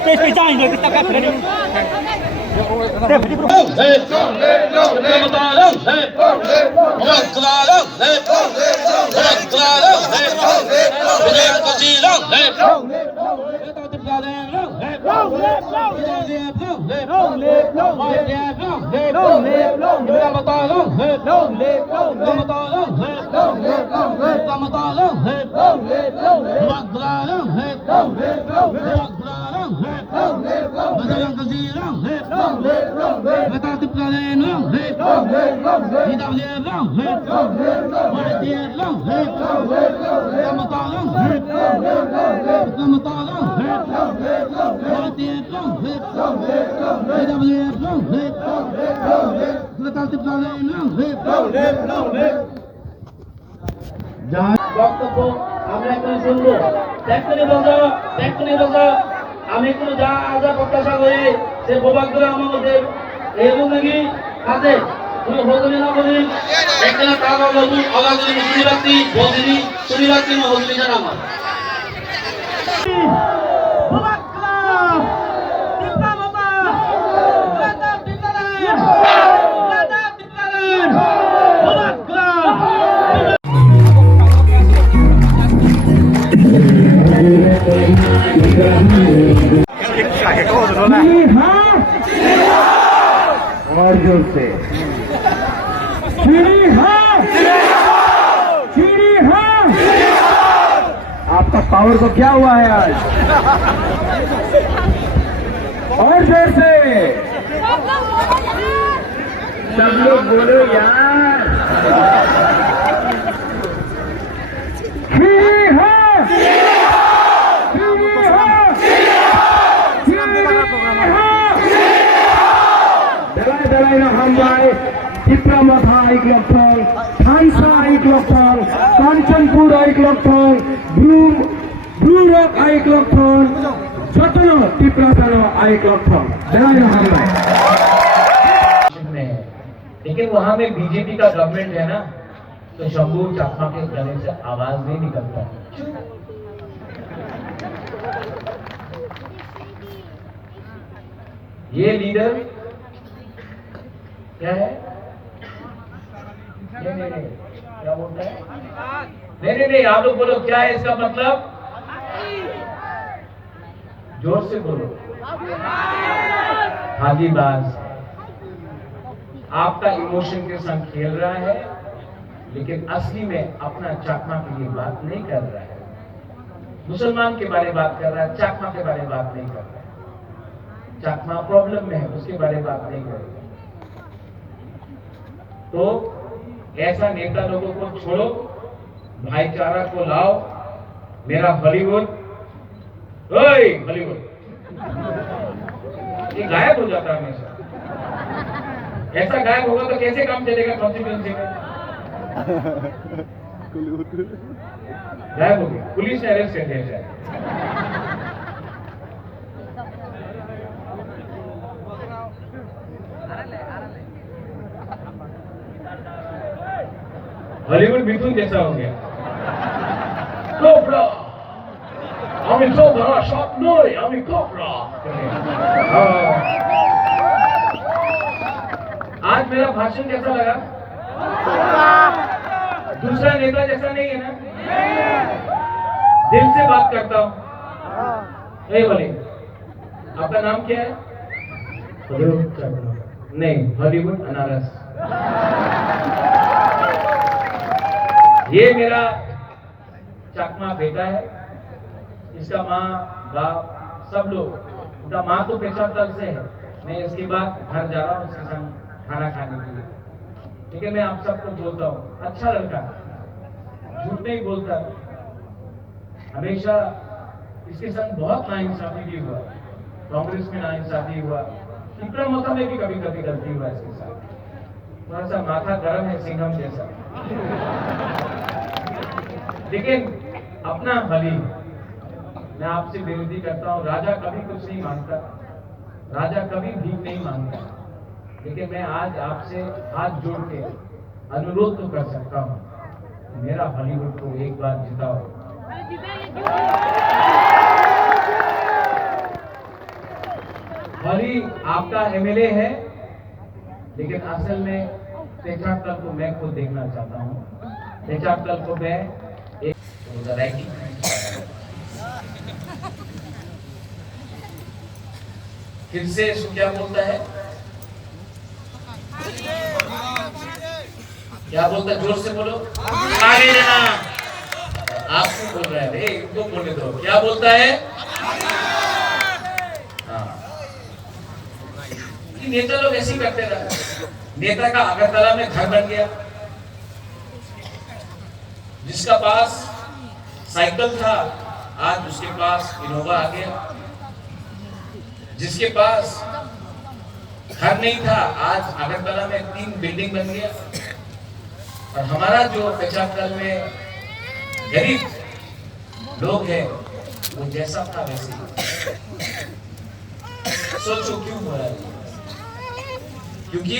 space पे जाएंगे कितना क्या करेंगे বক্তব্য আমরা এখন শুনবো। দেখুনি বন্ধু আমি কোনো যা আজা প্রত্যাশা করি সে সৌভাগ্য আমাদের এবং নাকি আছে তুমি হজমি না বলি একটা টাকা বলবো আবার যদি শুনি রাখছি বলদিনি শুনি রাখছি না হজমি জানা আমার और जोर से आपका पावर को क्या हुआ है आज? और जोर से सब लोग बोलो यार। चित्रामाथा एक लक्षण, थानसा एक लक्षण, कांचनपुर एक लक्षण, ब्लू रॉक एक लक्षण, जतनो टिप्रासानो एक लक्षण। लेकिन वहां में बीजेपी का गवर्नमेंट है ना, तो शंभू चकमा के गले से आवाज नहीं निकलता। ये लीडर क्या है? नहीं, क्या बोलता है? नहीं, आप लोग बोलो क्या है इसका मतलब? जोर से बोलो। हाजीबाज आपका इमोशन के संग खेल रहा है, लेकिन असली में अपना चकमा के लिए बात नहीं कर रहा है। मुसलमान के बारे में बात कर रहा है, चकमा के बारे में बात नहीं कर रहा है। चकमा प्रॉब्लम में है, उसके बारे में बात नहीं करेगा। तो ऐसा नेता लोगों को छोड़ो, भाईचारा को लाओ। मेरा बॉलीवुड ये गायब हो जाता है हमेशा। ऐसा गायब होगा तो कैसे काम चलेगा कॉन्स्टिट्यूएंसी में? गायब हो गया, पुलिस ने अरेस्ट कर दिया शायद। हॉलीवुड मिथुन जैसा हो गया। কোবরা আমি তো বড় সব নই আমি কোবরা आज मेरा भाषण कैसा लगा दूसरा नेता जैसा नहीं है ना दिल से बात करता हूं नहीं बोले आपका नाम क्या है नहीं हॉलीवुड अनारस ये मेरा चकमा बेटा है इसका माँ बाप सब लोग उसका माँ तो पेशाब तल से है मैं इसके बाद घर जा रहा हूँ उसके संग खाना खाने के लिए ठीक है मैं आप सबको बोलता हूँ अच्छा लड़का झूठ नहीं बोलता हमेशा इसके संग बहुत नाइंसाफी भी हुआ कांग्रेस में नाइंसाफी हुआ विक्रमोत्ता में भी कभी कभी गलती हुआ इसके साथ थोड़ा सा माथा गर्म है सिंघम जैसा लेकिन अपना भली मैं आपसे विनती करता हूँ राजा कभी कुछ नहीं मांगता राजा कभी भीख नहीं मांगता लेकिन मैं आज आपसे हाथ जोड़ के अनुरोध तो कर सकता हूँ मेरा हॉलीवुड को एक बार जिताओ हरी आपका एमएलए है लेकिन असल में पेशाब तल को मैं खुद देखना चाहता हूँ पेशाब तल को मैं एक फिर से क्या बोलता है क्या बोलता है जोर से बोलो आगे जाना आप क्यों बोल रहे हैं इनको बोलने दो क्या बोलता है हाँ नेता लोग ऐसे ही करते रहे नेता का अगरतला में घर बन गया जिसका पास साइकिल था आज उसके पास इनोवा आ गया जिसके पास घर नहीं था आज अगरतला में 3 बिल्डिंग बन गया और हमारा जो पेशाबतल में गरीब लोग हैं वो जैसा था वैसे सोचो क्यों हो रहा है क्योंकि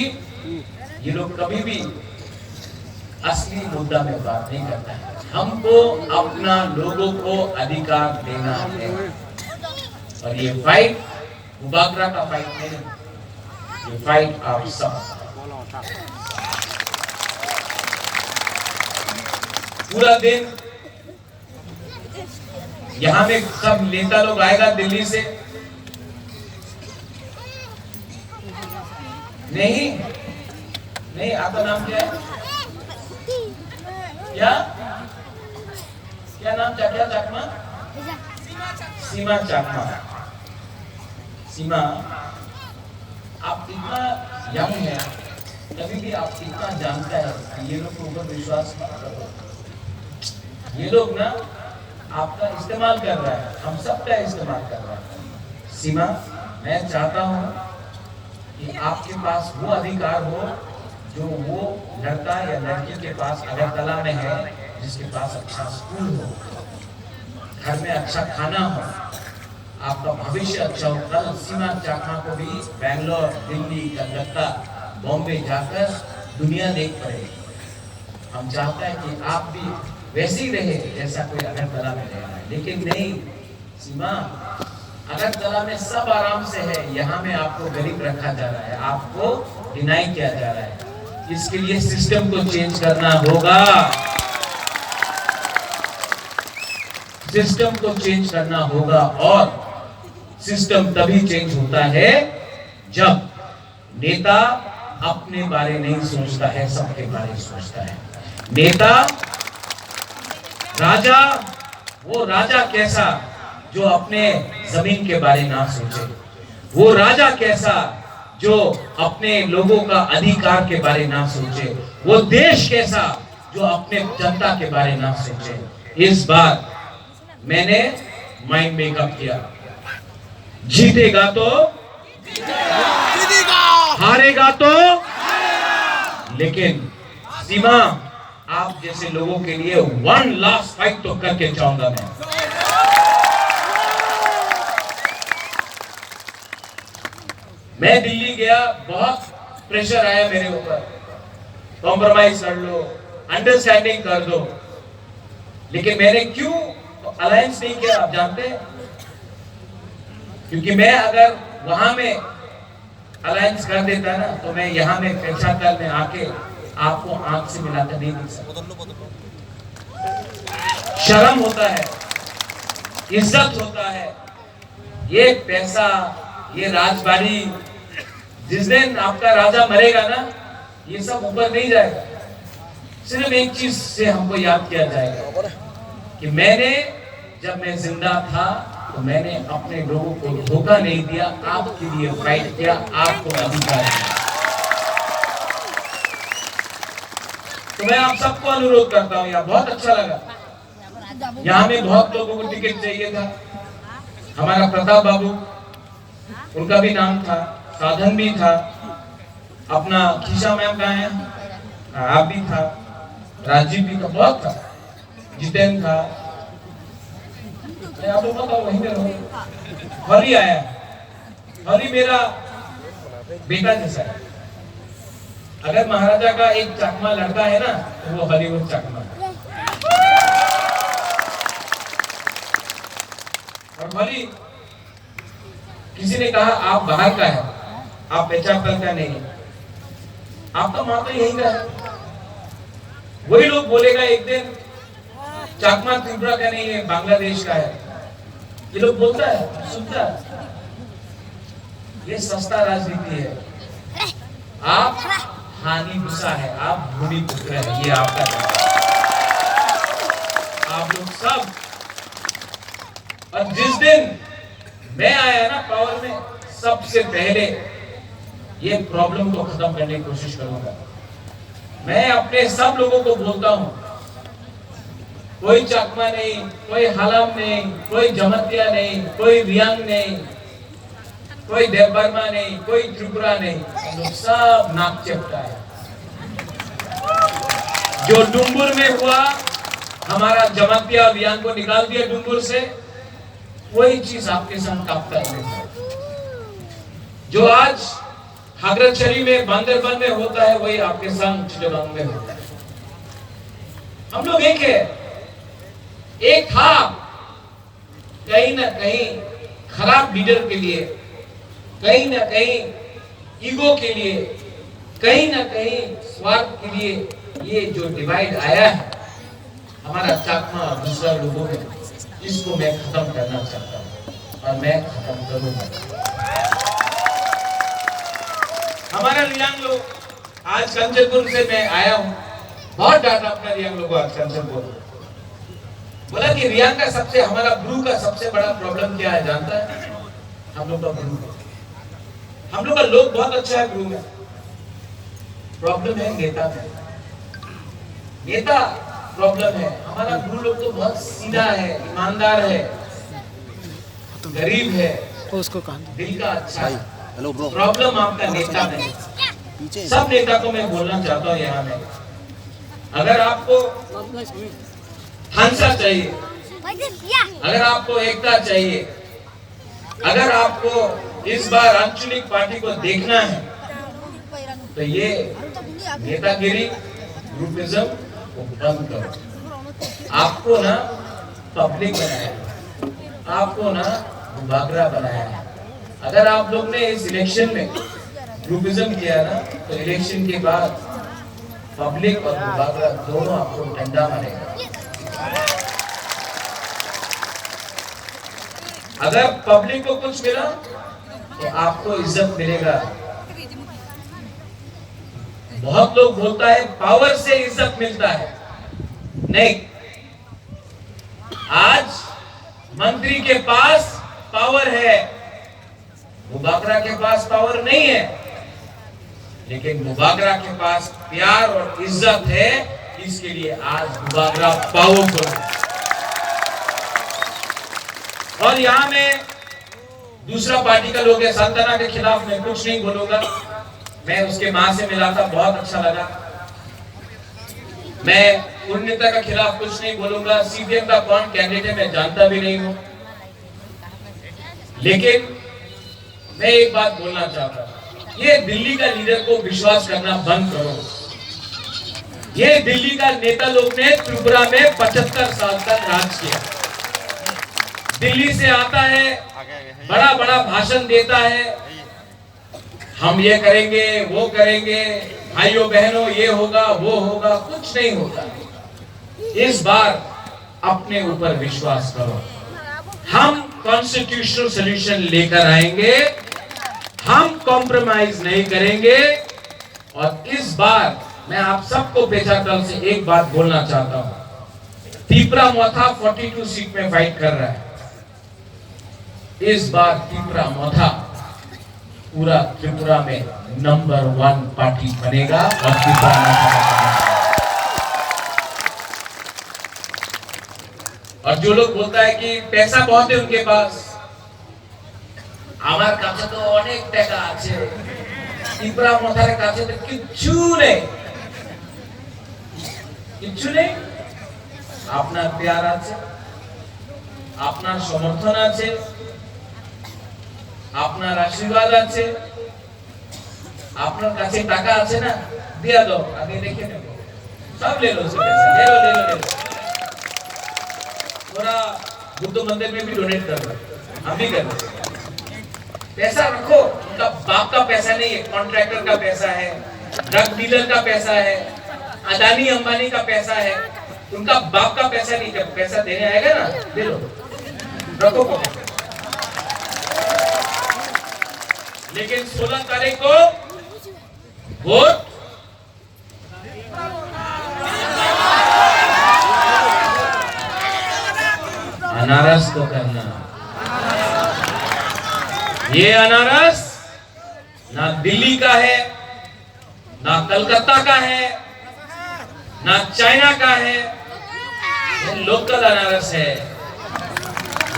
ये लोग कभी भी असली मुद्दा में बात नहीं करता है हमको अपना लोगों को अधिकार देना है और ये फाइट मुबाकरा का फाइट नहीं ये फाइट आप सब पूरा दिन यहाँ में सब नेता लोग आएगा दिल्ली से नहीं नहीं आपका नाम क्या है क्या क्या नाम क्या चकमा सीमा चकमा सीमा आप इतना यंग है कभी भी आप इतना जानता है कि ये लोग के ऊपर विश्वास मत करो ये लोग ना आपका इस्तेमाल कर रहा है हम सबका इस्तेमाल कर रहा है सीमा मैं चाहता हूँ कि आपके पास वो अधिकार हो जो वो लड़का या लड़की के पास अगरतला में है जिसके पास अच्छा स्कूल हो घर में अच्छा खाना हो आपका भविष्य अच्छा हो कल सीमा चाकमा को भी बैंगलोर दिल्ली कलकत्ता बॉम्बे जाकर दुनिया देख पड़े हम चाहते हैं कि आप भी वैसे ही रहे जैसा कोई अगरतला में रह रहा है लेकिन नहीं सीमा अगरतला में सब आराम से है यहाँ में आपको गरीब रखा जा रहा है आपको डिनाई किया जा रहा है इसके लिए सिस्टम को चेंज करना होगा सिस्टम को चेंज करना होगा और सिस्टम तभी चेंज होता है जब नेता अपने बारे नहीं सोचता है सबके बारे सोचता है नेता राजा वो राजा कैसा जो अपने जमीन के बारे ना सोचे वो राजा कैसा जो अपने लोगों का अधिकार के बारे ना सोचे वो देश कैसा जो अपने जनता के बारे ना सोचे इस बार मैंने माइंड मेकअप किया जीतेगा तो हारेगा तो लेकिन सीमा आप जैसे लोगों के लिए 1 लास्ट फाइट तो करके जाऊंगा मैं दिल्ली गया बहुत प्रेशर आया मेरे ऊपर कॉम्प्रोमाइज कर लो अंडरस्टैंडिंग कर दो लेकिन मैंने क्यों अलायंस नहीं किया आप जानते हैं? क्योंकि मैं अगर वहां में अलायंस कर देता ना तो मैं यहाँ में पेशाकर में आके आपको आंख से मिलाकर नहीं दिख सकता। शर्म होता है, इज्जत होता है, ये पैसा, ये राजबाड़ी, जिस दिन आपका राजा मरेगा ना ये सब ऊपर नहीं जाएगा। सिर्फ एक चीज से हमको याद किया जाएगा कि मैंने जब मैं जिंदा था तो मैंने अपने लोगों को धोखा नहीं दिया, आपके लिए फाइट किया, आपको अधिकार दिया। तो मैं आप सबको अनुरोध करता हूँ, यार बहुत अच्छा लगा। यहाँ में बहुत लोगों को टिकट चाहिए था। हमारा प्रताप बाबू, उनका भी नाम था, साधन भी था, अपना खीसा मैम का है, आप भी था, राजीव भी था, बहुत था, जितेंद्र था, आप लोग बताओ वहीं में रहो। हरी आया, हरी मेरा बेटा जैसा है। अगर महाराजा का एक चकमा लड़का है ना तो वो हरी वो चकमा। और हरी, किसी ने कहा आप बाहर का है, आप पेचापल का नहीं है, आपका माँ तो यहीं का है। वही लोग बोलेगा एक दिन चकमा त्रिपुरा का नहीं है, बांग्लादेश का है। ये लोग बोलता है, सुनता है। ये सस्ता राजनीति है। आप हानि गुस्सा है, आप भूमि पुत्र है, ये आपका है। आप लोग सब, और जिस दिन मैं आया ना पावर में, सबसे पहले ये प्रॉब्लम को खत्म करने की कोशिश करूंगा। मैं अपने सब लोगों को बोलता हूं, कोई चकमा नहीं, कोई हलम नहीं, कोई जमतिया नहीं, कोई रियांग नहीं, कोई देवबर्मा नहीं, कोई त्रिपुरा नहीं, लोग सब नाक चपटा है। जो डुम्बुर में हुआ, हमारा जमतिया और रियांग को निकाल दिया डुम्बुर से, वही चीज आपके संग कापता है। जो आज हागरचरी में बांदरबन में होता है, वही आपके संग चिटगांव में होता है। हम लोग एक है, एक था। कहीं ना कहीं खराब लीडर के लिए, कहीं ना कहीं ईगो के लिए, कहीं ना कहीं स्वार्थ के लिए ये जो डिवाइड आया है हमारा चकमा दूसरा लोगों में, इसको मैं खत्म करना चाहता हूं और मैं खत्म करूंगा। हमारा रियांग लोग, आज कंचनपुर से मैं आया हूं, बहुत डांटा अपना रियांग लोग आज कंचनपुर। बोला कि रियांग का सबसे, हमारा ब्रू का सबसे बड़ा प्रॉब्लम क्या है जानता है? हम लोग का ब्रू, हम लोग का लोग बहुत अच्छा है, ब्रू में प्रॉब्लम है नेता में, नेता प्रॉब्लम है। हमारा ब्रू लोग तो बहुत सीधा है, ईमानदार है, गरीब है, उसको कहा दिल का अच्छा है। हेलो ब्रो, प्रॉब्लम आपका नेता में है। पीछे सब नेता को मैं बोलना चाहता हूँ यहाँ में, अगर आपको हंसा चाहिए, अगर आपको एकता चाहिए, अगर आपको इस बार आंचलिक पार्टी को देखना है, तो ये नेतागिरी, ग्रुपिज्म को बंद करो। आपको ना पब्लिक बनाया, आपको ना बागरा बनाया है। अगर आप लोग ने इस इलेक्शन में ग्रुपिज्म किया ना, तो इलेक्शन के बाद पब्लिक और बागरा दोनों आपको डंडा मारेगा। अगर पब्लिक को कुछ मिला तो आपको इज्जत मिलेगा। बहुत लोग बोलता है पावर से इज्जत मिलता है, नहीं। आज मंत्री के पास पावर है, मुबागरा के पास पावर नहीं है, लेकिन मुबागरा के पास प्यार और इज्जत है, इसके लिए आज मुबागरा पावरफुल है। और यहाँ में दूसरा पार्टी का लोग है, संतना के खिलाफ मैं कुछ नहीं बोलूंगा। मैं उसके मां से मिला था, बहुत अच्छा लगा। मैं उन नेता के खिलाफ कुछ नहीं बोलूंगा। सीपीएम का कौन कैंडिडेट है मैं जानता भी नहीं हूं, लेकिन मैं एक बात बोलना चाहता हूं, ये दिल्ली का लीडर को विश्वास करना बंद करो। ये दिल्ली का नेता लोग ने त्रिपुरा में 75 साल तक राज किया। दिल्ली से आता है, बड़ा बड़ा भाषण देता है, हम ये करेंगे वो करेंगे, भाइयों बहनों ये होगा वो होगा, कुछ नहीं होता। इस बार अपने ऊपर विश्वास करो, हम कॉन्स्टिट्यूशनल सॉल्यूशन लेकर आएंगे, हम कॉम्प्रोमाइज नहीं करेंगे। और इस बार मैं आप सबको पेचातल से एक बात बोलना चाहता हूं, त्रिपुरा मोथा 42 सीट में फाइट कर रहा है। इस बार त्रिपुरा मोथा पूरा त्रिपुरा में नंबर 1 पार्टी बनेगा और त्रिपुरा और जो लोग बोलता है कि पैसा बहुत है उनके पास, আমার কাছে তো অনেক টাকা আছে, ত্রিপুরা মোথার কাছে তো কিচ্ছু নেই, কিচ্ছু নেই। আপনার প্যার আছে, আপনার সমর্থন আছে, আপনার আশীর্বাদ আছে, আপনার কাছে টাকা আছে না, দিয়া দাও, আগে দেখে নেব, সব ले लो, ले लो ले लो ले लो। थोड़ा बुद्ध मंदिर में भी डोनेट कर दो, हम भी कर दो। पैसा रखो, उनका बाप का पैसा नहीं है, कॉन्ट्रैक्टर का पैसा है, ड्रग डीलर का पैसा है, अदानी अंबानी का पैसा है, उनका बाप का पैसा नहीं। जब पैसा देने आएगा ना, दे लो, रखो। लेकिन 16 तारीख को वोट अनारस को करना। ये अनारस ना दिल्ली का है, ना कलकत्ता का है, ना चाइना का है, ये लोकल अनारस है,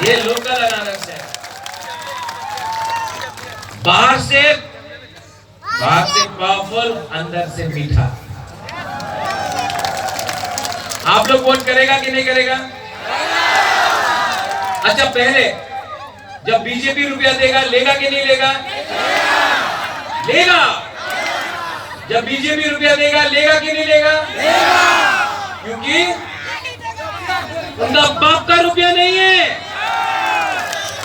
ये लोकल अनारस है। बाहर से पावरफुल, अंदर से मीठा। आप लोग वोट करेगा कि नहीं करेगा? अच्छा, पहले जब बीजेपी रुपया देगा, लेगा कि नहीं लेगा? लेगा। जब बीजेपी रुपया देगा, लेगा कि नहीं लेगा? क्योंकि उनका बाप का रुपया नहीं है,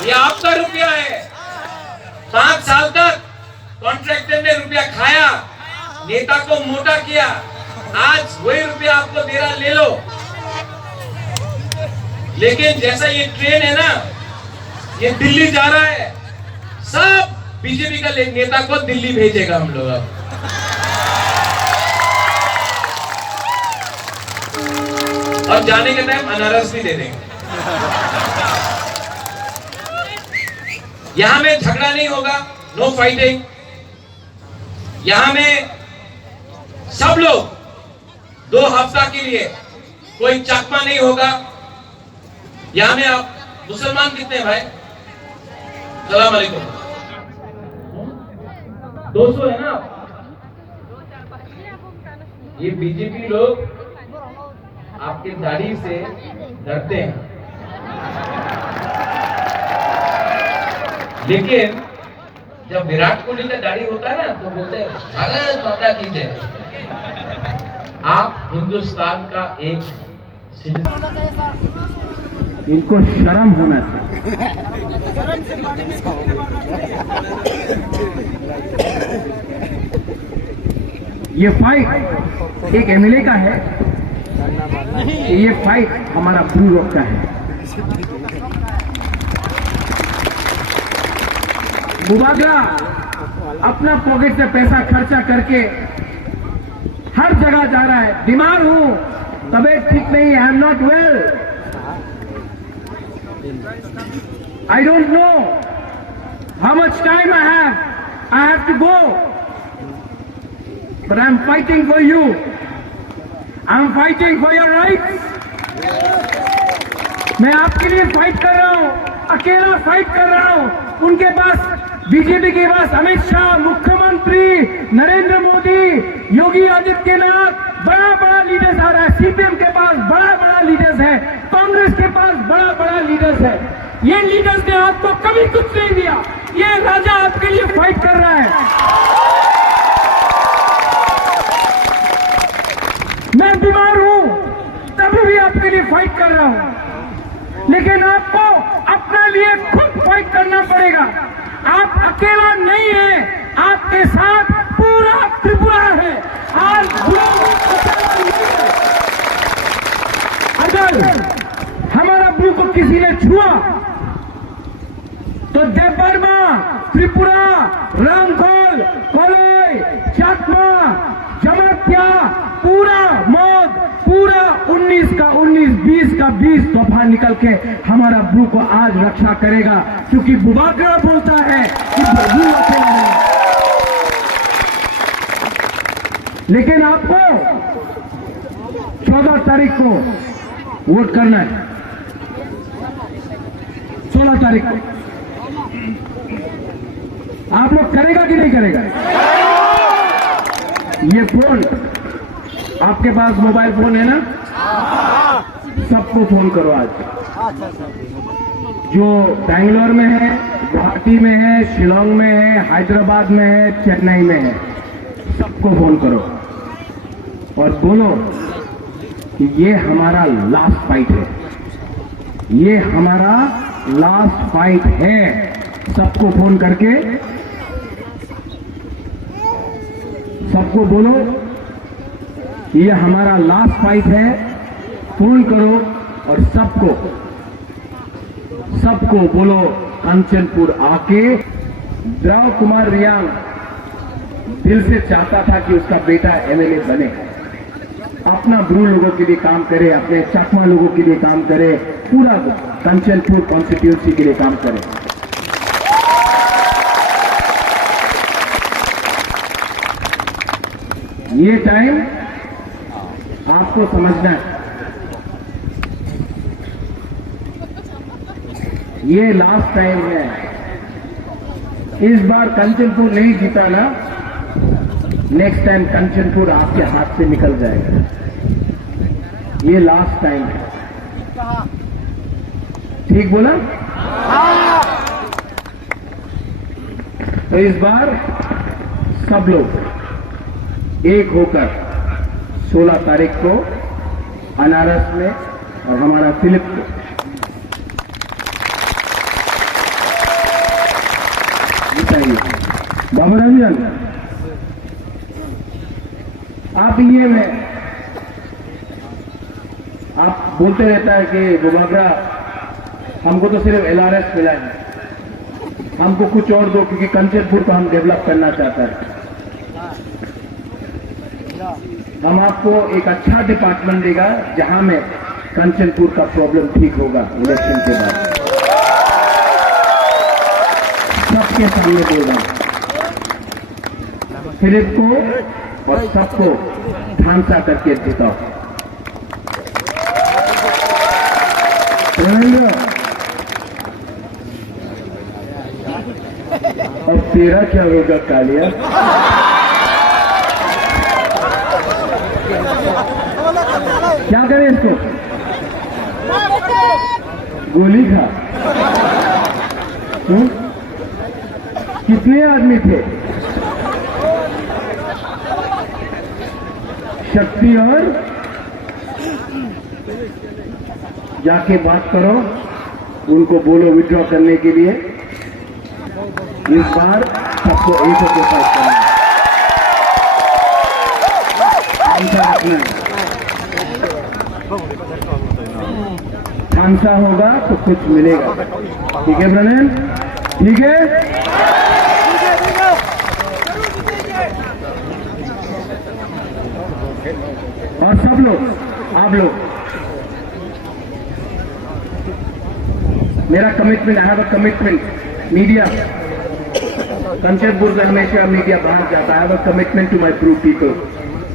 ये आपका रुपया है। 5 साल तक कॉन्ट्रैक्टर ने रुपया खाया, नेता को मोटा किया, आज वही रुपया आपको दे रहा, ले लो। लेकिन जैसा ये ट्रेन है ना, ये दिल्ली जा रहा है, सब बीजेपी का नेता को दिल्ली भेजेगा हम लोग अब। और जाने के टाइम अनारस भी दे देंगे। यहां में झगड़ा नहीं होगा, नो फाइटिंग। यहां में सब लोग 2 हफ्ता के लिए कोई चकमा नहीं होगा। यहां में आप मुसलमान कितने भाई? सलाम अलैकुम। 200 है ना? ये बीजेपी लोग आपके दाढ़ी से डरते हैं, लेकिन जब विराट कोहली का दाढ़ी होता है ना, तो बोलते हैं भारत माता की जय। आप हिंदुस्तान का एक इनको शर्म होना चाहिए। ये फाइट एक एमएलए का है, ये फाइट हमारा पूर्व का है। मुबादला अपना पॉकेट से पैसा खर्चा करके हर जगह जा रहा है। बीमार हूं, तबीयत ठीक नहीं, I am not well, I don't know how much time I have to go, but I'm fighting for you, I'm fighting for your rights। मैं आपके लिए फाइट कर रहा हूं, अकेला फाइट कर रहा हूं। उनके पास, बीजेपी के पास अमित शाह, मुख्यमंत्री नरेंद्र मोदी, योगी आदित्यनाथ, बड़ा बड़ा लीडर्स आ रहा है। सीपीएम के पास बड़ा बड़ा लीडर्स है, कांग्रेस के पास बड़ा बड़ा लीडर्स है। ये लीडर्स ने आपको कभी कुछ नहीं दिया, ये राजा आपके लिए फाइट कर रहा है। मैं मैं बीमार हूं तभी भी आपके लिए फाइट कर रहा हूं, लेकिन आपको अपने लिए खुद फाइट करना पड़ेगा। आप अकेला नहीं है, आपके साथ पूरा त्रिपुरा है। आज अगर हमारा ब्लू को किसी ने छुआ तो देवबर्मा, त्रिपुरा, रंगखोल, कोलोई, चाकमा, जमातिया, पूरा मौत, पूरा 19 का 19, 20 का 20 तोहफा निकल के हमारा ब्लू को आज रक्षा करेगा, क्योंकि बुबागरा बोलता है कि ब्लू अकेला है। लेकिन आपको 14 तारीख को वोट करना है, 16 तारीख को। आप लोग करेगा कि नहीं करेगा? ये फोन, आपके पास मोबाइल फोन है ना? सबको फोन करो आज, जो बैंगलोर में है, गुवाहाटी में है, शिलोंग में है, हैदराबाद में है, चेन्नई में है, सबको फोन करो और बोलो कि ये हमारा लास्ट फाइट है, ये हमारा लास्ट फाइट है। सबको फोन करके सबको बोलो ये हमारा लास्ट फाइट है, फोन करो और सबको बोलो कंचनपुर आके। द्रव कुमार रियांग दिल से चाहता था कि उसका बेटा एमएलए बने, अपना ब्रू लोगों के लिए काम करे, अपने चकमा लोगों के लिए काम करे, पूरा कंचनपुर कॉन्स्टिट्यूंसी के लिए काम करे। ये टाइम आपको समझना है, ये लास्ट टाइम है। इस बार कंचनपुर नहीं जीता ना, नेक्स्ट टाइम कंचनपुर आपके हाथ से निकल जाएगा। ये लास्ट टाइम है, ठीक बोला? तो इस बार सब लोग एक होकर 16 तारीख को अनारस में और हमारा फिलिप को जिताइए। बाबा रंजन, आप ये में आप बोलते रहता है कि बुबागरा हमको तो सिर्फ एलआरएस मिला है, हमको कुछ और दो, क्योंकि कंचनपुर को हम डेवलप करना चाहता है। हम आपको एक अच्छा डिपार्टमेंट देगा जहां में कंचनपुर का प्रॉब्लम ठीक होगा इलेक्शन के बाद। सबके सामने बोल रहा हूं, फिलिप को और सबको ढांचा करके जिताओ। अब तेरा क्या होगा कालिया? क्या करें इसको? गोली खा। कितने आदमी थे? शक्ति और जाके बात करो, उनको बोलो विड्रॉ करने के लिए। इस बार सबको एक होकर फाइट करना है। खांसा होगा तो कुछ मिलेगा, ठीक है ब्रनन? ठीक है? और सब लोग, आप लोग, मेरा commitment, I have a commitment. Media Kanchanpur से हमेशा मीडिया बाहर जाता है। I have a commitment to my true people,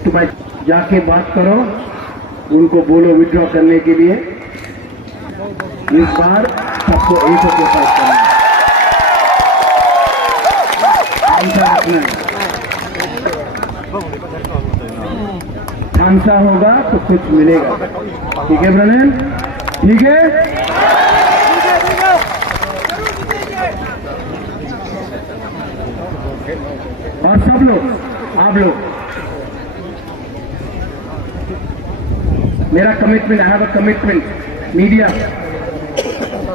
to my. जाके बात करो, उनको बोलो विड्रॉ करने के लिए। इस बार सबको एक होकर फाइट करना है। खांसा होगा तो कुछ मिलेगा, ठीक है ब्रनन? ठीक है? और सब लोग, आप लोग, मेरा commitment, I have a commitment, media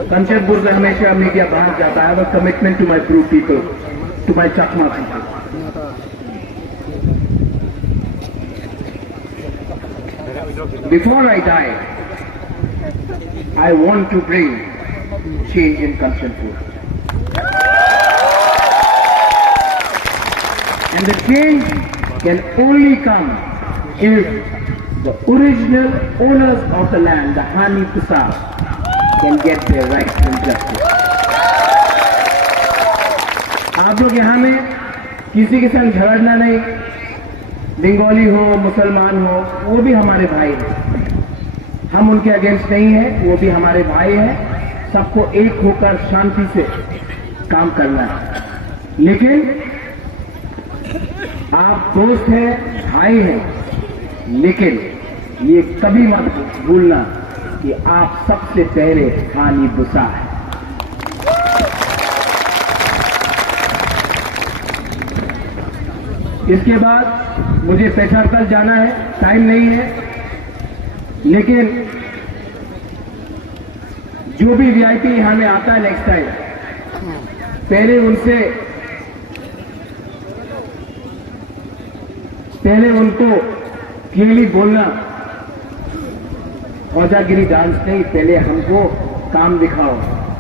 Kanchanpur से हमेशा मीडिया बाहर जाता है। I have a commitment to my Bru people, to my Chakma people. Before I die, I want to bring change in Kanchanpur. And the change can only come if the original owners of the land, the Hani Pusar, can get their rights and justice. आप लोग यहाँ में किसी के संग झगड़ना नहीं, बंगाली हो मुसलमान हो, वो भी हमारे भाई हैं, हम उनके अगेंस्ट नहीं हैं, वो भी हमारे भाई हैं। सबको एक होकर शांति से काम करना है। लेकिन आप दोस्त हैं, भाई हैं, लेकिन ये कभी मत भूलना कि आप सबसे पहले हानी बुसा है। इसके बाद मुझे पेशावर जाना है, टाइम नहीं है, लेकिन जो भी वीआईपी यहां में आता है नेक्स्ट टाइम, पहले उनको क्लियरली बोलना, औजागिरी डांस नहीं, पहले हमको काम दिखाओ,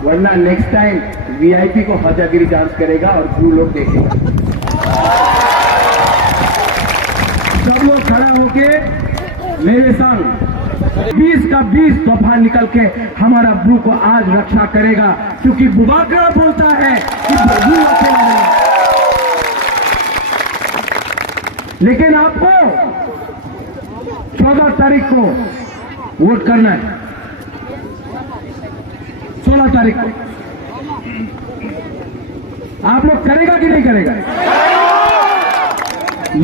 वरना नेक्स्ट टाइम वीआईपी को औजागिरी डांस करेगा और ब्रू लोग देखेगा। सब लोग खड़ा होके मेरे संग 20 का 20 तोहफा निकल के हमारा ब्रू को आज रक्षा करेगा, क्योंकि बुबाकरा बोलता है कि ब्रू अकेला नहीं। लेकिन आपको 14 तारीख को वोट करना है, 16 तारीख को। आप लोग करेगा कि नहीं करेगा?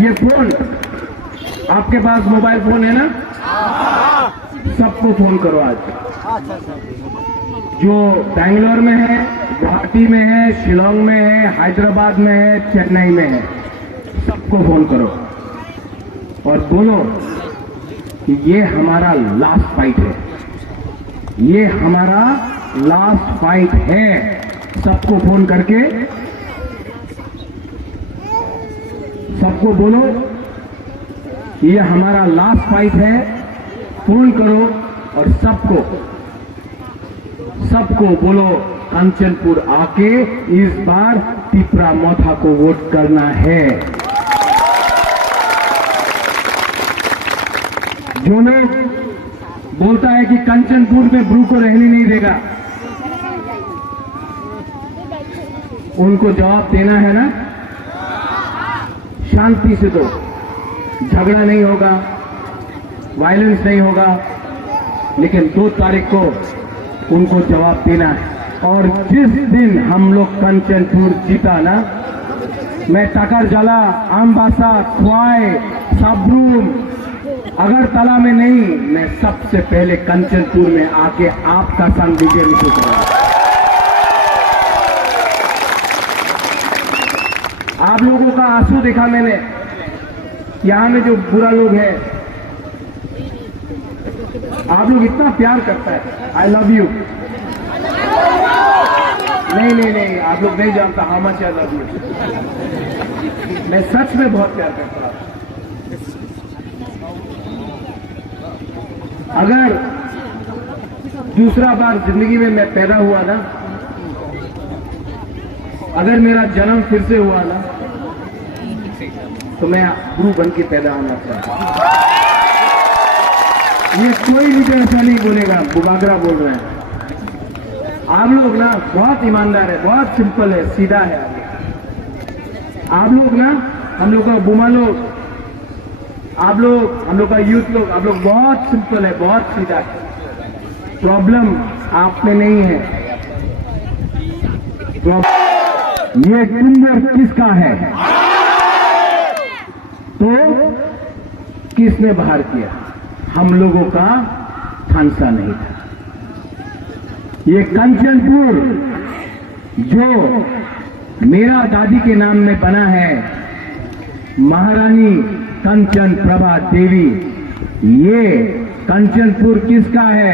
ये फोन, आपके पास मोबाइल फोन है ना? सबको फोन करो आज, जो बैंगलोर में है, गुवाहाटी में है, शिलोंग में है, हैदराबाद में है, चेन्नई में है, सबको फोन करो और बोलो कि ये हमारा लास्ट फाइट है, ये हमारा लास्ट फाइट है। सबको फोन करके सबको बोलो ये हमारा लास्ट फाइट है, फोन करो और सबको बोलो कंचनपुर आके इस बार पिपरा मोथा को वोट करना है। जो लोग बोलता है कि कंचनपुर में ब्रू को रहने नहीं देगा, उनको जवाब देना है ना, शांति से दो, झगड़ा नहीं होगा, वायलेंस नहीं होगा, लेकिन 2 तारीख को उनको जवाब देना है। और जिस दिन हम लोग कंचनपुर जीता ना, मैं टाकरजाला, आमबासा, ख्वाई, साबरूम, अगरतला में नहीं, मैं सबसे पहले कंचनपुर में आके आपका संग विजय निश्चित करूंगा। आप लोगों का आंसू देखा मैंने, यहां में जो बुरा लोग हैं, आप लोग इतना प्यार करता है, आई लव यू। नहीं, आप लोग नहीं जानता how much I love you. मैं सच में बहुत प्यार करता हूं। अगर दूसरा बार जिंदगी में मैं पैदा हुआ ना, अगर मेरा जन्म फिर से हुआ ना, तो मैं ब्रू बन के पैदा होना चाहता हूं। ये कोई लीडर ऐसा नहीं बोलेगा, बुबागरा बोल रहे हैं। आप लोग ना बहुत ईमानदार है, बहुत सिंपल है, सीधा है। आप लोग ना, हम लोग का बुमा लोग, आप लोग, हम लोग का यूथ लोग, आप लोग बहुत सिंपल है, बहुत सीधा है। प्रॉब्लम आप में नहीं है। ये टिम्बर किसका है? तो किसने बाहर किया? हम लोगों का थानसा नहीं था। ये कंचनपुर जो मेरा दादी के नाम में बना है, महारानी कंचन प्रभा देवी, ये कंचनपुर किसका है?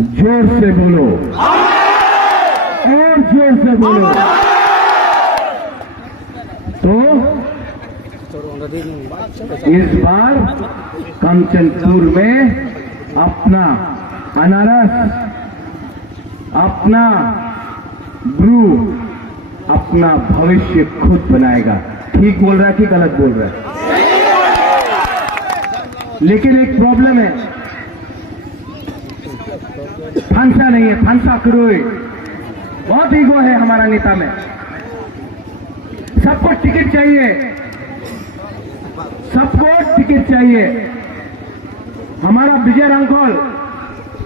जोर से बोलो और जोर से बोलो। तो इस बार कंचनपुर में अपना अनारस, अपना ब्रू, अपना भविष्य खुद बनाएगा। ठीक बोल रहा है कि गलत बोल रहा है? लेकिन एक प्रॉब्लम है, फंसा नहीं है, फंसा करोए। बहुत ईगो है हमारा नेता में, सबको टिकट चाहिए, सबको टिकट चाहिए। हमारा विजय रांखोल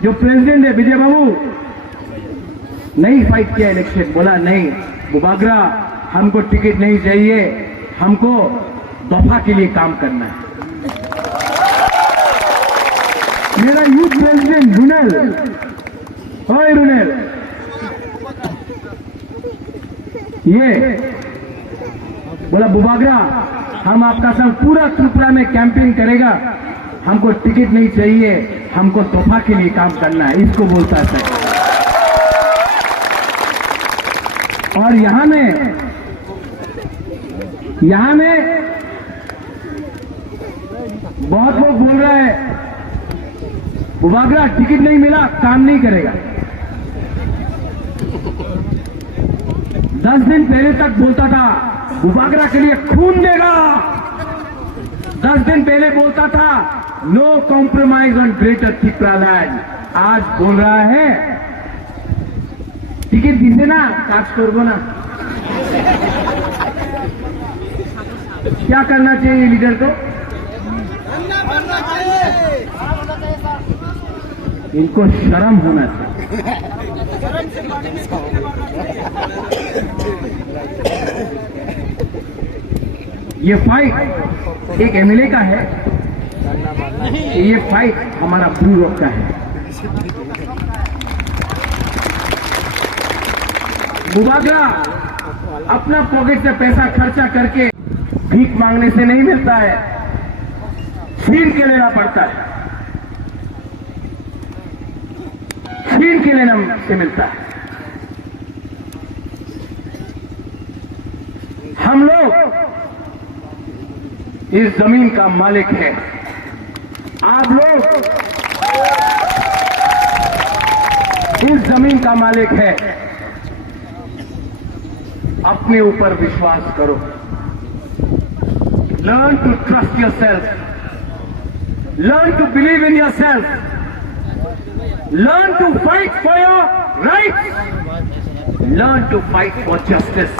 जो प्रेसिडेंट है, विजय बाबू, नहीं फाइट किया इलेक्शन, बोला नहीं बुबागरा हमको टिकट नहीं चाहिए, हमको दफा के लिए काम करना है। मेरा यूथ प्रेसिडेंट रुनेल, ओए रुनेल, ये बोला बुबागरा हम आपका संग पूरा त्रिपुरा में कैंपेन करेगा, हमको टिकट नहीं चाहिए, हमको तोहफा के लिए काम करना है, इसको बोलता है। और यहां में बहुत लोग बोल रहे हैं बुबागरा टिकट नहीं मिला काम नहीं करेगा। 10 दिन पहले तक बोलता था बुबागरा के लिए खून देगा, 10 दिन पहले बोलता था no compromise on greater Tripura land, आज बोल रहा है टिकट दीजिए ना काज करबो ना। क्या करना चाहिए लीडर को? इनको शर्म होना चाहिए। ये फाइट एक एमएलए का है, ये फाइट हमारा ब्रू रॉक का है। बुबागरा अपना पॉकेट से पैसा खर्चा करके भीख मांगने से नहीं मिलता है, छीन के लेना पड़ता है, छीन के लेना से मिलता है। हम लोग इस जमीन का मालिक है, आप लोग इस जमीन का मालिक है। अपने ऊपर विश्वास करो, learn to trust yourself, learn to believe in yourself, learn to fight for your rights, learn to fight for justice.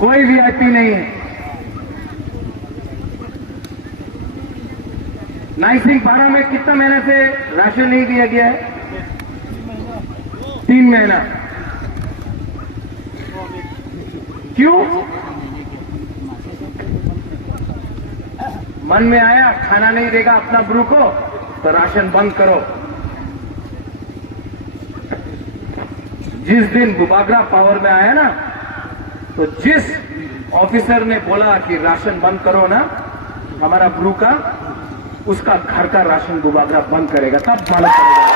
कोई वीआईपी नहीं है। नाइसिंग 12 में कितना महीने से राशन नहीं दिया गया है? 3 महीना। क्यों? मन में आया खाना नहीं देगा अपना ब्रू को तो राशन बंद करो। जिस दिन बुबागरा पावर में आया ना, तो जिस ऑफिसर ने बोला कि राशन बंद करो ना हमारा ब्रू का, उसका घर का राशन बुबागरा बंद करेगा, तब मालूम पड़ेगा।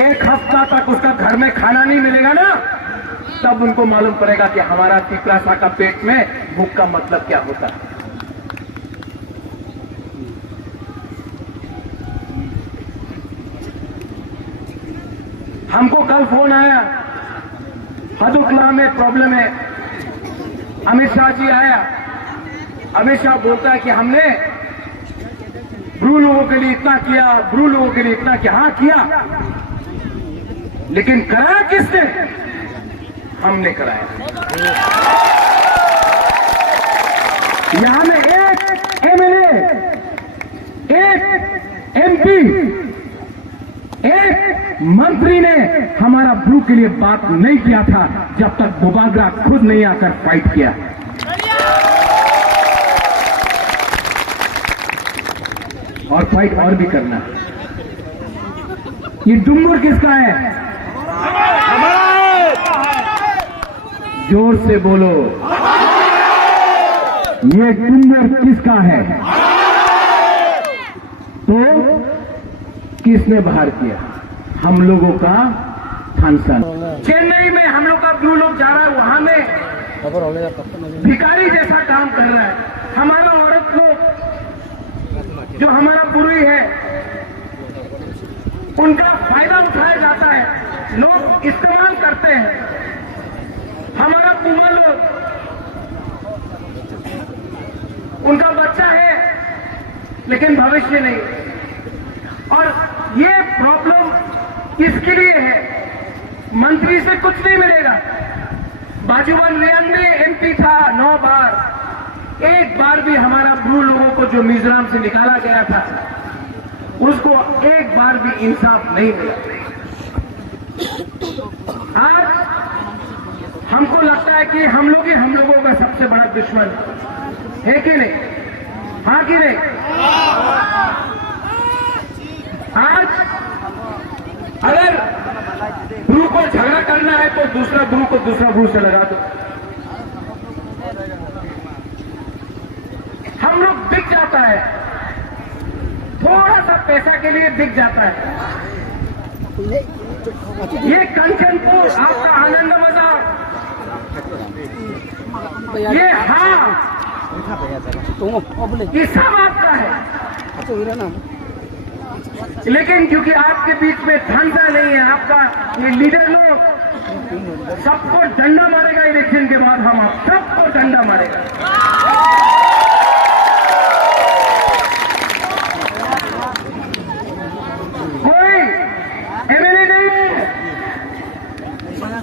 एक हफ्ता तक उसका घर में खाना नहीं मिलेगा ना, तब उनको मालूम पड़ेगा कि हमारा तिपरासा का पेट में भूख का मतलब क्या होता है। हमको कल फोन आया, हदुकला में प्रॉब्लम है, अमित शाह जी आया। अमित शाह बोलता है कि हमने ब्रू लोगों के लिए इतना किया, ब्रू लोगों के लिए इतना किया। हाँ किया, लेकिन कराया किसने? हमने कराया। यहां में एक एमएलए, एक एमपी, एक मंत्री ने हमारा ब्रू के लिए बात नहीं किया था जब तक बुबागरा खुद नहीं आकर फाइट किया। और फाइट और भी करना है। ये डुंगुर किसका है? जोर से बोलो, ये डुंगुर किसका है? तो किसने बाहर किया? हम लोगों का थानसा। चेन्नई में हम लोग का ब्लू लोग जा रहा है, वहां में भिखारी जैसा काम कर रहा है। हमारा औरत लोग जो हमारा बुरी है उनका फायदा उठाया जाता है, लोग इस्तेमाल करते हैं। हमारा कुमार लोग, उनका बच्चा है लेकिन भविष्य नहीं। और ये प्रॉब्लम किसके लिए है? मंत्री से कुछ नहीं मिलेगा। बाजूबन रियांग में एमपी था 9 बार, एक बार भी हमारा ब्रू लोगों को जो मिजोरम से निकाला गया था उसको एक बार भी इंसाफ नहीं मिला। आज हमको लगता है कि हम लोग ही हम लोगों का सबसे बड़ा दुश्मन है कि नहीं? हाँ कि नहीं? आज अगर ब्रू को झगड़ा करना है तो दूसरा ब्रू को दूसरा ब्रू से लगा दो। हम लोग बिक जाता है, थोड़ा सा पैसा के लिए बिक जाता है। ये कंचनपुर आपका आनंद बाजार, ये ये सब आपका है। लेकिन क्योंकि आपके बीच में धंधा नहीं है, आपका ये लीडर लोग सबको डंडा मारेगा। इलेक्शन के बाद हम आप सबको डंडा मारेगा। कोई एमएलए नहीं है,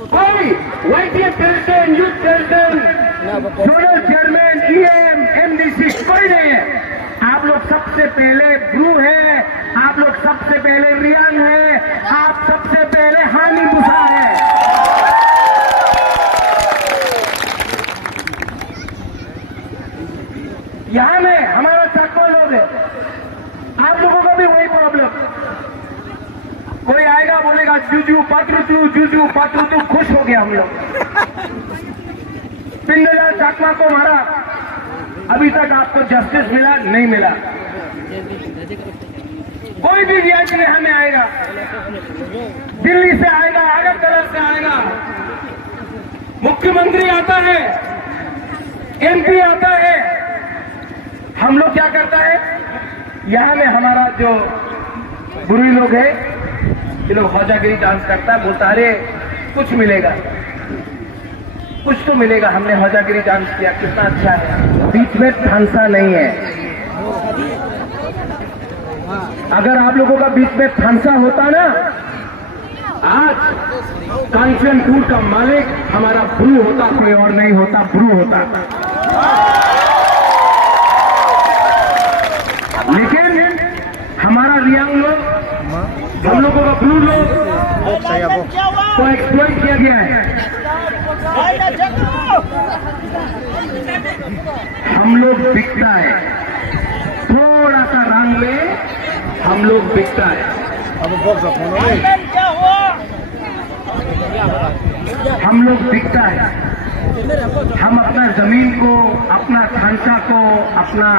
कोई YTF president, youth president, zonal chairman, EM, MDC कोई नहीं है। आप लोग सबसे पहले ब्रू है, आप लोग सबसे पहले रियांग है, आप सबसे पहले हानि मुसा है। यहां में हमारा चकमा लोग है, आप लोगों का भी वही प्रॉब्लम। कोई आएगा बोलेगा जूजू पात्रु, खुश हो गया हम लोग। पिंडला चकमा को मारा, अभी तक आपको जस्टिस मिला नहीं मिला। कोई भी वीआईपी यहां में आएगा, दिल्ली से आएगा, अगरतला से आएगा, मुख्यमंत्री आता है, एमपी आता है, हम लोग क्या करता है? यहां में हमारा जो बुरी लोग है, ये लोग हौजागिरी डांस करता है, बोलता अरे कुछ मिलेगा, कुछ तो मिलेगा, हमने हौजागिरी डांस किया, कितना अच्छा है। बीच में थानसा नहीं है। अगर आप लोगों का बीच में थानसा होता ना, आज कांचनपुर का मालिक हमारा ब्रू होता, कोई और नहीं होता, ब्रू होता। लेकिन हमारा रियांग लोग, हम लोगों का ब्रू लोग को एक्सप्लॉइट किया गया है। हम लोग बिकता है, थोड़ा सा रंग में हम लोग बिकता है। हम लोग बिकता है, हम अपना जमीन को, अपना ढांचा को, अपना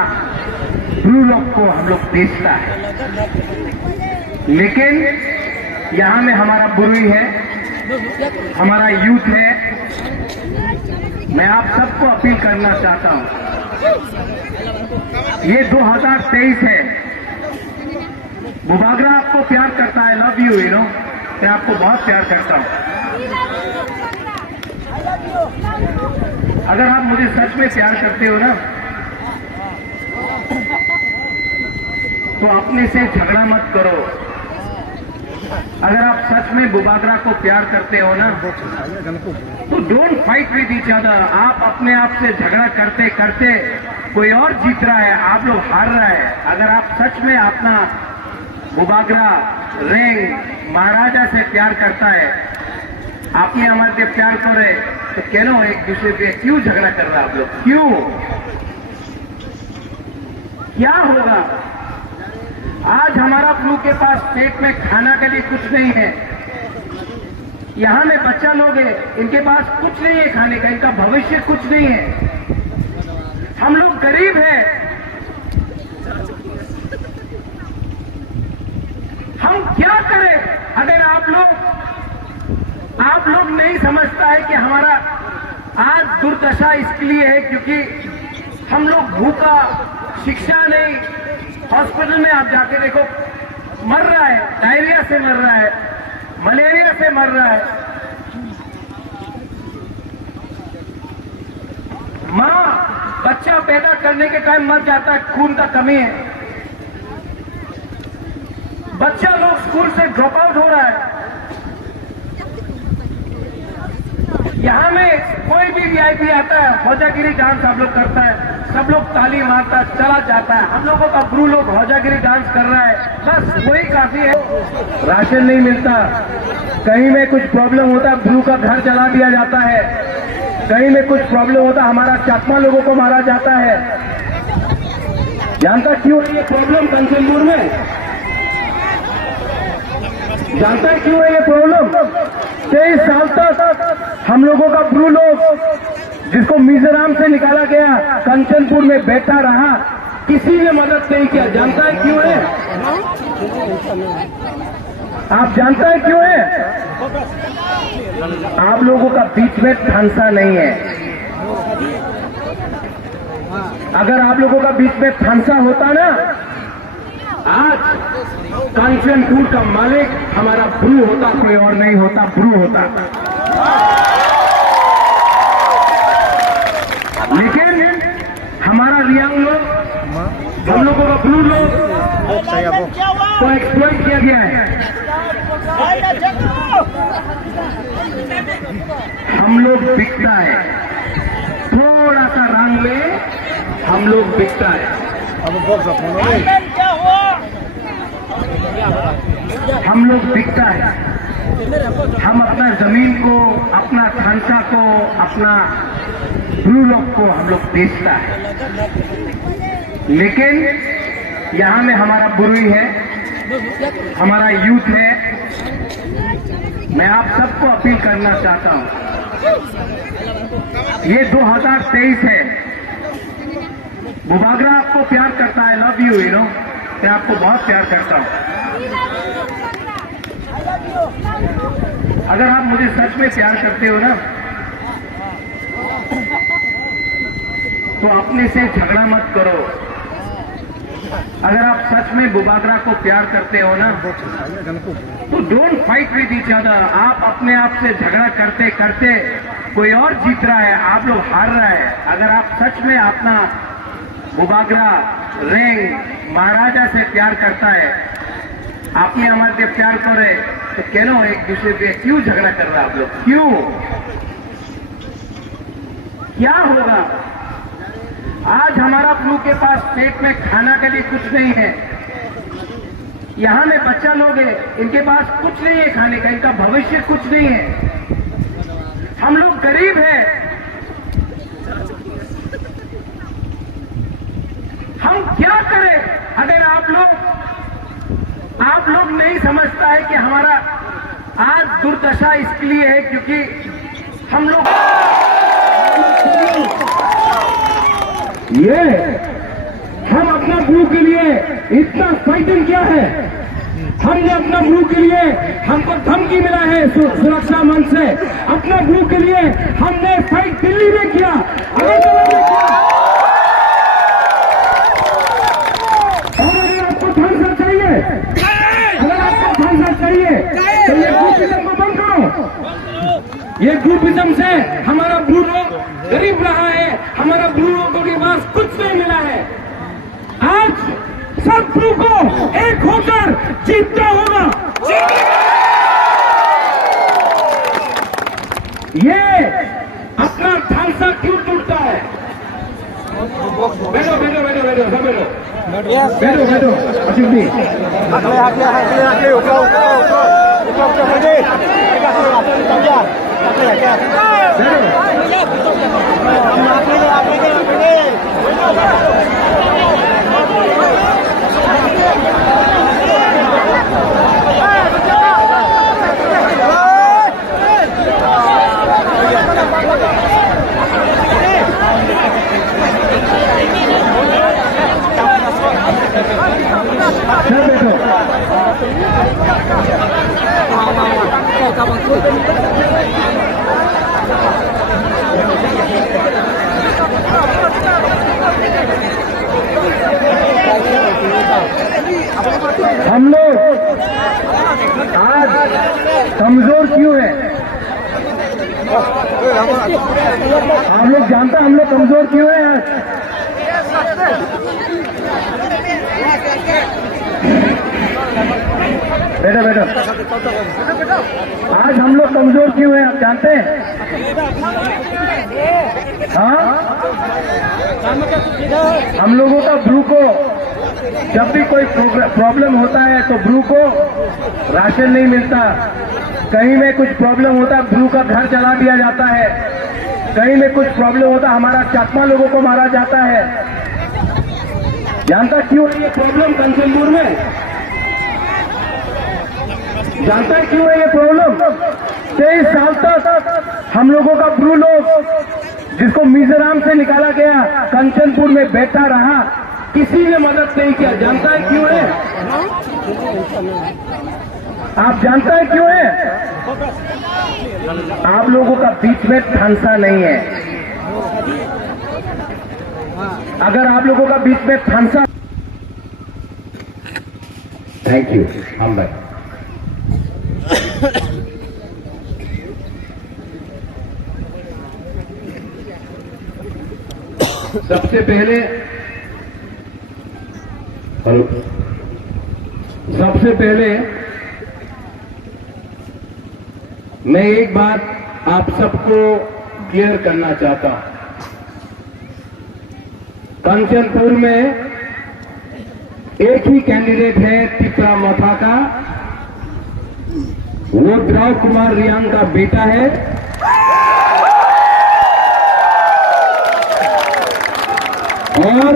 ब्रू लोग को हम लोग बेचता है। लेकिन यहां में हमारा बुरी है, हमारा यूथ है। मैं आप सबको अपील करना चाहता हूं, ये 2023 है। बुबागरा आपको प्यार करता है, लव यू, यू नो, मैं आपको बहुत प्यार करता हूं। अगर आप मुझे सच में प्यार करते हो ना, तो अपने से झगड़ा मत करो। अगर आप सच में बुबागरा को प्यार करते हो ना, तो don't fight with each other. आप अपने आप से झगड़ा करते करते कोई और जीत रहा है, आप लोग हार रहा है। अगर आप सच में अपना बुबागरा, रेंग, महाराजा से प्यार करता है, आपने हमारे प्यार करे, तो क्यों एक दूसरे पे क्यों झगड़ा कर रहा है आप लोग? क्यों? क्या होगा? आज हमारा ब्लू के पास पेट में खाना के लिए कुछ नहीं है। यहाँ में बच्चा लोग है, इनके पास कुछ नहीं है खाने का, इनका भविष्य कुछ नहीं है। हम लोग गरीब हैं। हम क्या करें? अगर आप लोग नहीं समझता है कि हमारा आज दुर्दशा इसके लिए है क्योंकि हम लोग भूखा, शिक्षा नहीं, हॉस्पिटल में आप जाके देखो मर रहा है, डायरिया से मर रहा है, मलेरिया से मर रहा है। मां बच्चा पैदा करने के टाइम मर जाता है, खून का कमी है। बच्चा लोग स्कूल से ड्रॉप आउट हो रहा है। यहाँ में कोई भी वीआईपी आता है, हौजागिरी डांस आप लोग करता है, सब लोग ताली मारता है, चला जाता है। हम लोगों का गुरु लोग हौजागिरी डांस कर रहा है, बस वही काफी है। राशन नहीं मिलता, कहीं में कुछ प्रॉब्लम होता है, गुरु का घर जला दिया जाता है, कहीं में कुछ प्रॉब्लम होता है, हमारा चाकमा लोगों को मारा जाता है। जानता क्यों है ये प्रॉब्लम कंचनपुर में? जानता है क्यों है ये प्रॉब्लम? 23 साल तक हम लोगों का गुरु लोग, जिसको मिजोरम से निकाला गया, कंचनपुर में बैठा रहा, किसी ने मदद नहीं किया। जानता है क्यों है? आप जानता है क्यों है? आप लोगों का बीच में थानसा नहीं है। अगर आप लोगों का बीच में थानसा होता ना, आज कंचनपुर का मालिक हमारा ब्रू होता, कोई और नहीं होता, ब्रू होता। लेकिन हमारा रियांग लोग, हम लोगों का ब्रू लोग को एक्सप्लॉइट किया गया है। हम लोग बिकता है, थोड़ा सा रंग में हम लोग बिकता है। हम लोग बिकता है। हम अपना जमीन को, अपना ढांचा को, अपना ब्रू लोग को हम लोग बेचता है। लेकिन यहाँ में हमारा बुरुई है, हमारा यूथ है। मैं आप सबको अपील करना चाहता हूँ, ये 2023 है। बुबागरा आपको प्यार करता है, लव यू, यू नो, मैं आपको बहुत प्यार करता हूँ। अगर आप मुझे सच में प्यार करते हो ना, तो अपने से झगड़ा मत करो। अगर आप सच में बुबागरा को प्यार करते हो ना, तो don't fight with each other. आप अपने आप से झगड़ा करते करते कोई और जीत रहा है, आप लोग हार रहा है। अगर आप सच में अपना बुबागरा, रेंग, महाराजा से प्यार करता है, आपने हमारे प्यार करे, तो क्यों एक दूसरे पे क्यों झगड़ा कर रहा है आप लोग? क्यों? क्या होगा? आज हमारा ब्लू के पास पेट में खाना के लिए कुछ नहीं है। यहाँ में बच्चा लोग है, इनके पास कुछ नहीं है खाने का, इनका भविष्य कुछ नहीं है। हम लोग गरीब हैं। हम क्या करें? अगर आप लोग नहीं समझता है कि हमारा आज दुर्दशा इसके लिए है क्योंकि हम लोग हम अपना ब्लू के लिए इतना फाइटिंग किया है। हमने अपना ब्लू के लिए, हमको धमकी मिला है सुरक्षा मंच से। अपना ब्लू के लिए हमने फाइट दिल्ली में किया, अगरतला में किया। अगर आपको फांसा चाहिए, तो ये ग्रुपिज्म को बंद करो। ये ग्रुपिज्म से हमारा ब्लू लोग गरीब रहा है, हमारा ब्लू लोगों के पास कुछ नहीं मिला है। आज सब ब्लू को एक होकर जीतना होगा। ये अपना ढांचा क्यों टूटता है? बैठो बैठो बैठो बैठो सब बैठो बैठो बैठो अजीत जी बैठो। आप लोग जानते हैं हम लोग कमजोर क्यों हैं? बेटा बेटा, आज हम लोग कमजोर क्यों हैं आप जानते हैं? हाँ, हम लोगों का ब्रू को जब भी कोई प्रॉब्लम होता है तो ब्रू को राशन नहीं मिलता, कहीं में कुछ प्रॉब्लम होता है ब्रू का घर जला दिया जाता है, कहीं में कुछ प्रॉब्लम होता है हमारा चकमा लोगों को मारा जाता है। जानता क्यों ये प्रॉब्लम कंचनपुर में? जानता है क्यों है ये प्रॉब्लम? 23 साल तक हम लोगों का ब्रू लोग जिसको मिजोरम से निकाला गया कंचनपुर में बैठा रहा, किसी ने मदद नहीं किया। जानता है क्यों है? आप जानता है क्यों है? आप लोगों का बीच में फंसा नहीं है। अगर आप लोगों का बीच में फंसा। थैंक यू हम भाई। सबसे पहले मैं एक बात आप सबको क्लियर करना चाहता हूं। कंचनपुर में एक ही कैंडिडेट है तिपरा मोथा का, वो द्रव कुमार रियांग का बेटा है। और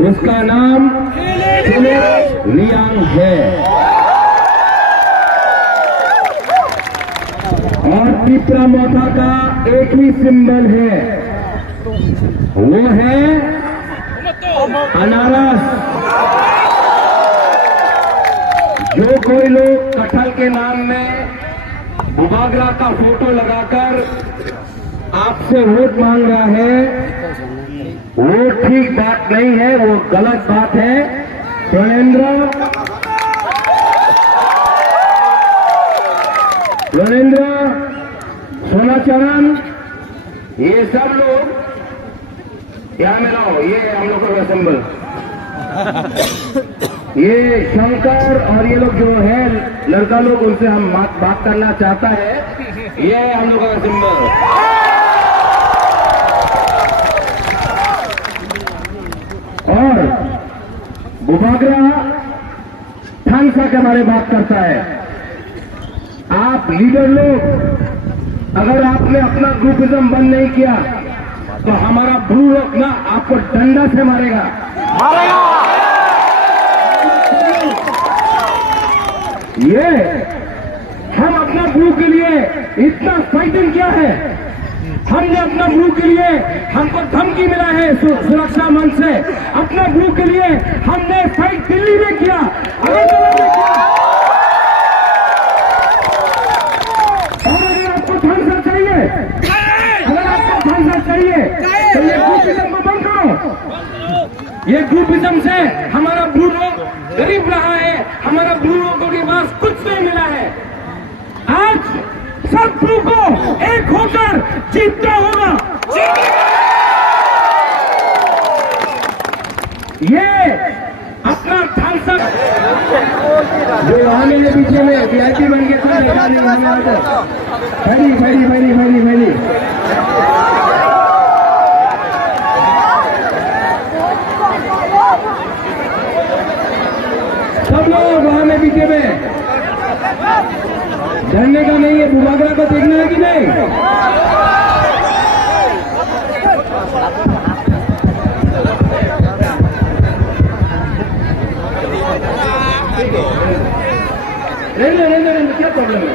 उसका नाम फिलिप रियांग है। और तिपरा मोथा का एक ही सिंबल है, वो है अनारस। जो कोई लोग कटहल के नाम में बुबागरा का फोटो लगाकर आपसे वोट मांग रहा है, वो ठीक बात नहीं है, वो गलत बात है। लोनेंद्र, सोनाचरण, ये सब लोग यहाँ में लाओ, ये हम लोगों का सिंबल, ये शंकर और ये लोग जो है लड़का लोग, उनसे हम बात करना चाहता है। ये हम लोगों का सिंबल। और बुबागरा थानसा के बारे में बात करता है। आप लीडर लोग, अगर आपने अपना ग्रुपिज्म बंद नहीं किया तो हमारा ब्रू लोग ना आपको डंडा से मारेगा। ये हम अपना ब्रू के लिए इतना फाइटिंग किया है, हमने अपना ब्रू के लिए, हमको धमकी मिला है सुरक्षा मंच से, अपना ब्रू के लिए हमने फाइट दिल्ली में किया, अगरतला में किया। और अगर आपको फांसा चाहिए, तो ये ग्रुपिज्म को बंद करो। ये ग्रुपिज्म से हमारा ब्रू लोग गरीब रहा है, हमारा ब्रू लोगों के पास कुछ नहीं मिला है। आज सब ब्रू को एक होकर जीतना होगा। ये अपना थानसा जो आने के पीछे में वीआईपी बन गया था, भरी सब लोग वहां में पीछे में झरने का नहीं है, बुबागरा को देखना है कि नहीं? नहीं, क्या प्रॉब्लम है?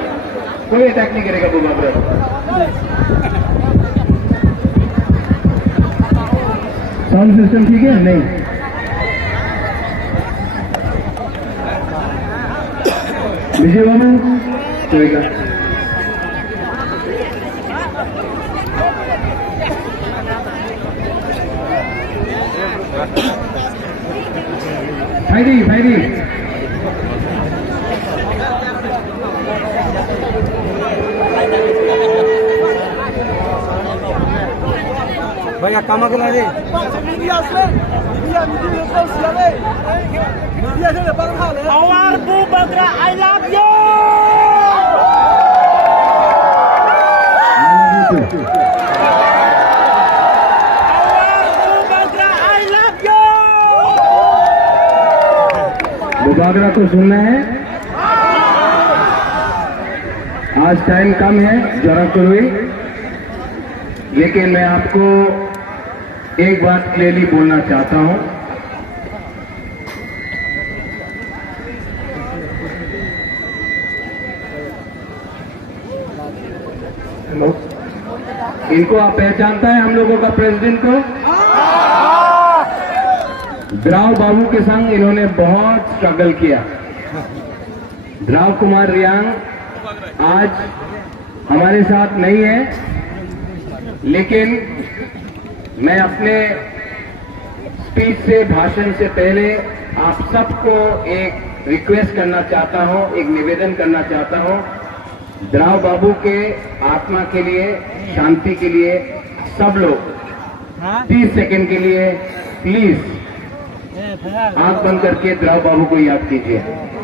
कोई अटैक नहीं करेगा बुबागरा। साउंड सिस्टम ठीक है? नहीं, विजय बाबू चलेगा। फायदी Awar Bu Badra, I love you. मुबादरा को सुनना है। आज टाइम कम है जरा करूँ, लेकिन मैं आपको एक बात क्लियरली बोलना चाहता हूं। इनको आप पहचानता है हम लोगों का प्रेसिडेंट को? द्राव बाबू के संग इन्होंने बहुत स्ट्रगल किया। द्राव कुमार रियांग आज हमारे साथ नहीं है, लेकिन मैं अपने स्पीच से, भाषण से पहले आप सबको एक रिक्वेस्ट करना चाहता हूं, एक निवेदन करना चाहता हूं। द्राव बाबू के आत्मा के लिए, शांति के लिए सब लोग 30 सेकंड के लिए प्लीज आंख बंद करके द्राव बाबू को याद कीजिए।